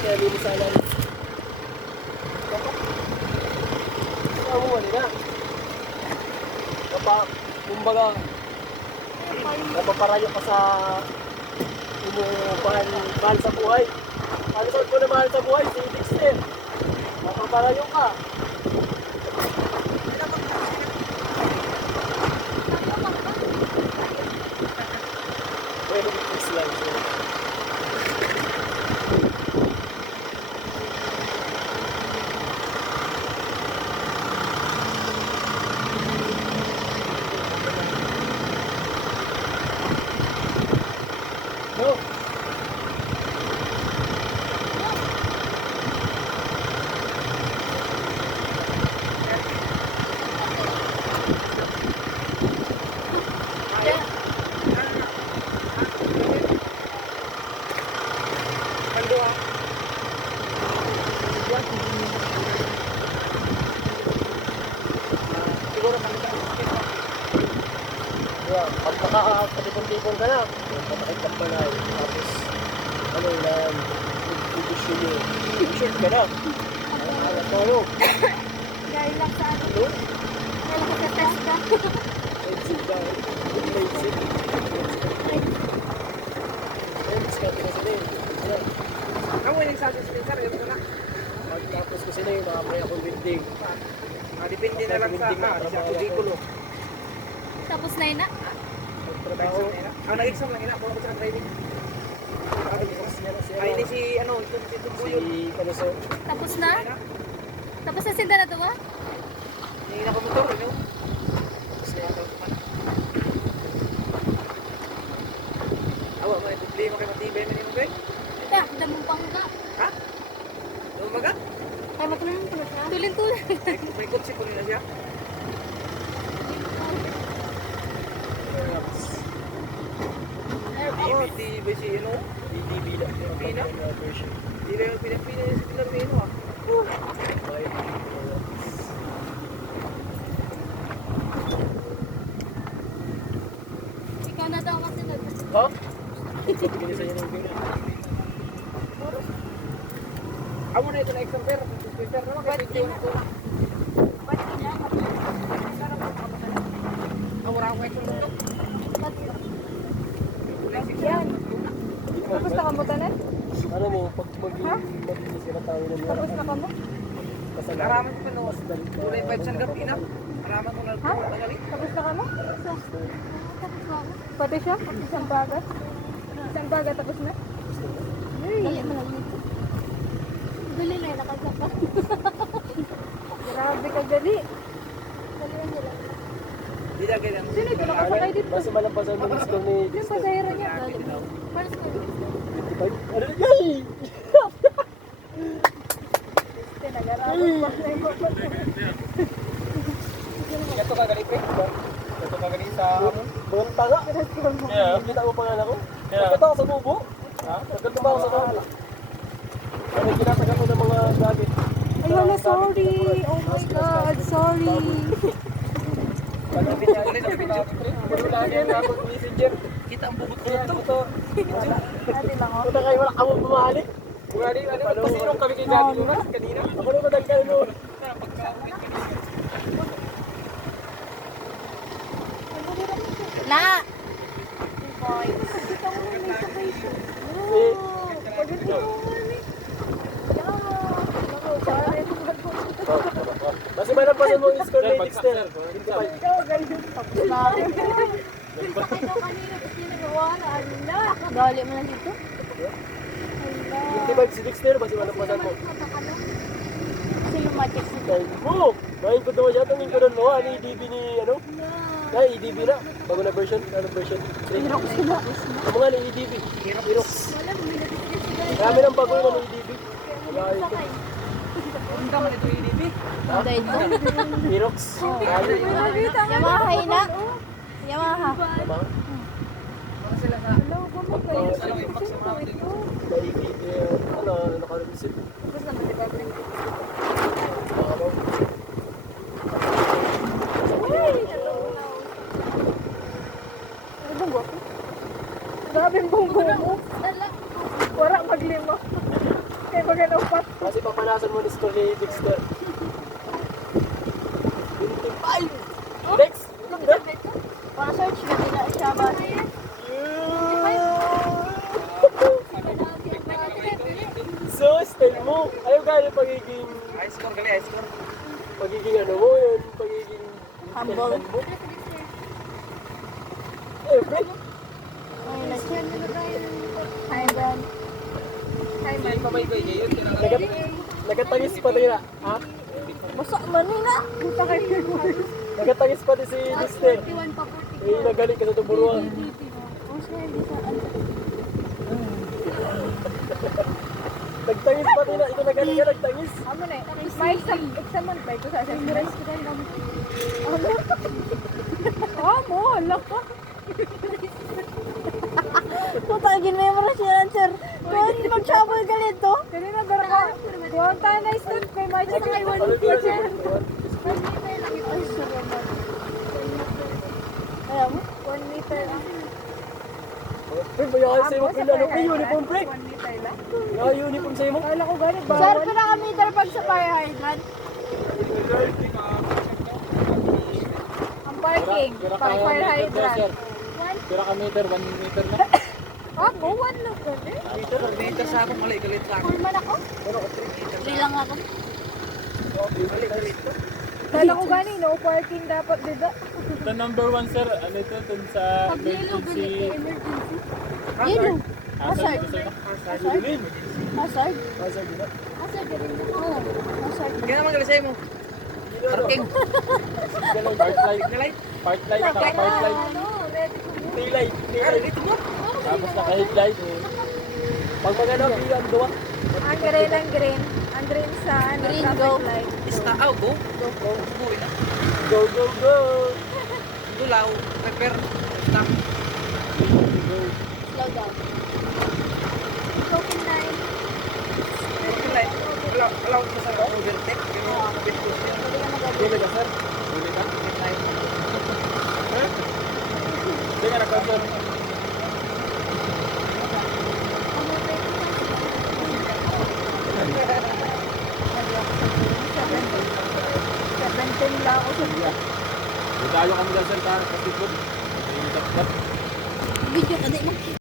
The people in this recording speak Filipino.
kaya linisalan. Ano mo na? Kumbaga, napaparayo ka sa mahal sa buhay. Ano saan ko na mahal sa buhay? Si Dexter. Napaparayo ka. Pwede i-fix lang siya. No. Pag nakakatipon-tipon ka na, patakit ka na. Tapos, ano na, i-shoot ka na. Ano? Gaya lang sa ano. Ano? Kaya lang sa test ka. Exit ka. Exit. Exit ka sila eh. Kamu yung nagsasabi sir, yun ko na. Pagtapos ko sila yung nakapaya akong building. Depende na lang sa kurikulo. Tapos na yun na. Trabaho. Ang nag-exam lang ina, kung ako sa training. Ay, ni si, ano, si Tubo yun. Si Paluso. Tapos na? Tapos na sinda na ito ba? Yung nakamotor, ano? Awa, may problema kayo matibay man yung guys. Ya, damong pangga. Ha? Lumaga? Ay, matulungan ko na siya. Tulin-tulin. May kutsi ko nila siya. Oh, di ba si, ano? DDB lang. Pina? Version. Di ba yung pinapina yung si Larmino ah? Ikaw na daw kasi nag- Oh? Bigyan sa inyo ng bigyan. Amo na ito na exam sir. Sir naman kasi ito yung ito. Ba't ina? Amo na ako exam dito. Yan. Tapos na ka mo tanan? Ano mo, pag mag-inis ka na tayo ng Tapos na ka mo? Naraman ko no. Kulay 5 sandap ina. Naraman ko na Ha? nagalit. Tapos na ka mo? Tapos na ako. Pati siya? Isang bagat? Isang bagat tapos na? Dali mo lang nito. Dali na yun, nakasapa. Grabe ka gali. Dali mo lang. Di na ganyan. Sino ito? Nakasakay dito. Basta malampasan mo yung score ni Yung pasahero niya. Para sa 25. Ano na yay? nag-arabot pa na yung Ito ka galit eh. Ito ka galit sa Buong tanga. Yeah. Kita mo pangalan ko? Nagkata ako sa bubo. Ha? Nagkata ako sa bubo. Ano, kinatagal ko ng mga gamit. Ay, wala, sorry. Oh my God, sorry. Kita ang bubot ko ito. Ate lang, oh. Punta kayo, wala kamo bumalik. Pasinong kami kay Daddy Lunas kanina? Ako na madagkal mo. Na! Basta malampasan mo yung score ni Dexter. 25. Gali mo na dito? 25 si Dexter, basta malampasan mo. Sino matik si Dahil mo! Mahin ko naman siya itong inkunan mo. Ano EDB ni ano? Na EDB na. Bago na version. Anong version? 3. Hirok sila. Ang mga ng EDB. Hirok. Marami ng bago yung ng EDB. Wala ito. Ang naman ito EDB. Ada ito. Hirox. Yamaha ina. Yamaha. Tama? Para sila sa... Ano yung max yung mga ito? May EDB. Ano, nakarevisit. Tapos naman di ba bring Grabe ang bunggo mo. Wala maglima. Kaya ba ganun pa? Kasi papanasan mo ni score ni Dexter. 25! Dex! Ganda! Pa-search na din na siya ba? So, style mo. Ayaw gano'n pagiging... High score gali, high score. Pagiging ano mo yun. Pagiging... Humble. mo. Eh, friend. Ay, nag-share na tayo. Hi, Ben. Hi, Ben. Pabay-bay kayo. Nagatangis pa din na. Ha? Basta manina. Buta kayo. Nagatangis pa din si Dexter. 41 pa 40. Eh, nagaling ka sa tuburuan. Basta hindi sa ano. Nagtangis pa din na. Ito nagaling ka, nagtangis. Amo na eh. May exam man ba ito sa assessment? Ano? Amo, alak ka. Puta, ginmemorize siya lang, sir. Kung mag-travel ka nito, Kanina gara ka. Huwag tayo na step kay Magic. Kay Ano yun? ay, sir naman. Alam mo? 1 meter lang. Pre, bayakan sa'yo mo pila. Ano pre, uniform pre? 1 meter lang. Yung uniform sa'yo mo. Kala ko ganit ba? Sir, pinaka-meter pag sa fire hydrant. Ang parking. Pag fire hydrant. Pira ka meter, 1 meter na. Ako, 1 lang ganit. Dito sa ako, malay galit sa ako. Full man ako. 3 lang ako. Malay galit to. Kala ko ganit, no parking dapat dito. The number 1 sir, ano ito dun sa Pag yellow, emergency. emergency. Yellow. Hazard. Hazard. Hazard. Hazard din. Oo. Hazard. Kaya naman galit sa'yo mo. Parking. Park light. Nalight. Park light, naka park light. Ano, ready ko mo. Taillight. Ano dito mo? Tapos naka headlight. Pag magano, bilang duwa. Ang green, ang green. Ang green sa ano, Green, traffic go. light. Ista, go. Buhay na. Go, go, go! Dulaw, pepper, stop. Slow down. Token 9. Light. Allow ko sa overtake. Pero, bit ko siya. Dili ka, sir. Huli ka? Hindi ka nag-console. Seventeen lang ako sa Tayo kami lang sir, kasi good. May tap-tap. Video ka di mo.